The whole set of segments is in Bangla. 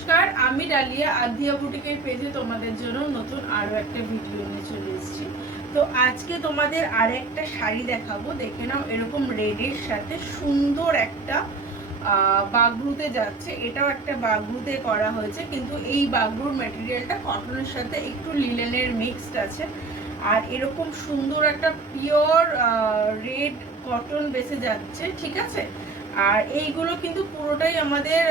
নমস্কার, আমি ডালিয়া আধিয়া বুটিকের পেজে তোমাদের জন্য নতুন আরো একটা ভিডিও নিয়ে চলে এসেছি। তো আজকে তোমাদের আর একটা শাড়ি দেখাবো, দেখে নাও। এরকম রেডের সাথে সুন্দর একটা বাগরুতে যাচ্ছে। এটাও একটা বাগরুতে করা হয়েছে, কিন্তু এই বাগরুর ম্যাটেরিয়ালটা কটনের সাথে একটু লিলেনের মিক্সড আছে। আর এরকম সুন্দর একটা পিওর রেড কটন বেসে যাচ্ছে, ঠিক আছে। আর এইগুলো কিন্তু পুরোটাই আমাদের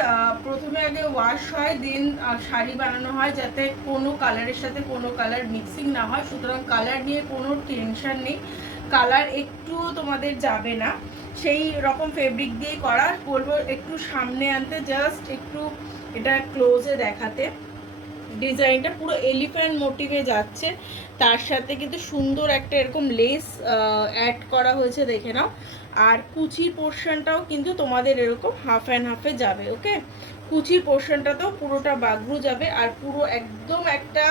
প্রথমে আগে ওয়াশ হয়, দেন শাড়ি বানানো হয়, যাতে কোনো কালারের সাথে কোনো কালার মিক্সিং না হয়। সুতরাং কালার নিয়ে কোনো টেনশন নেই, কালার একটুও তোমাদের যাবে না। সেই রকম ফেব্রিক দিয়ে করা। বলবো একটু সামনে আনতে, জাস্ট একটু এটা ক্লোজে দেখাতে। ডিজাইনটা পুরো এলিফ্যান্ট মোটিভে যাচ্ছে, তার সাথে কিন্তু সুন্দর একটা এরকম লেস অ্যাড করা হয়েছে, দেখে নাও। আর কুচির পোর্শনটাও কিন্তু তোমাদের এরকম হাফ অ্যান্ড হাফে যাবে, ওকে। কুচির পোর্শনটাতেও পুরোটা বাগরু যাবে, আর পুরো একদম একটা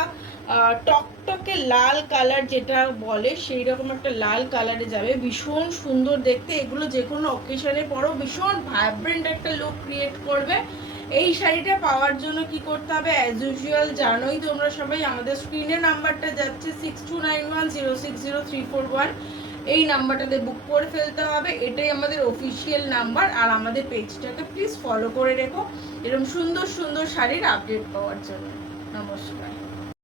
টকটকে লাল কালার যেটা বলে, সেই রকম একটা লাল কালারে যাবে। ভীষণ সুন্দর দেখতে, এগুলো যে কোনো অকেশনে পরো ভীষণ ভাইব্রেন্ট একটা লুক ক্রিয়েট করবে। এই শাড়িটা পাওয়ার জন্য কি করতে হবে, অ্যাজ ইউজুয়াল জানোই তোমরা সবাই, আমাদের স্ক্রিনে নাম্বারটা যাচ্ছে 6291060341। এই নাম্বারটাতে বুক করে ফেলতে হবে, এটাই আমাদের অফিসিয়াল নাম্বার। আর আমাদের পেজটাকে প্লিজ ফলো করে রেখো এরকম সুন্দর সুন্দর শাড়ির আপডেট পাওয়ার জন্য। নমস্কার।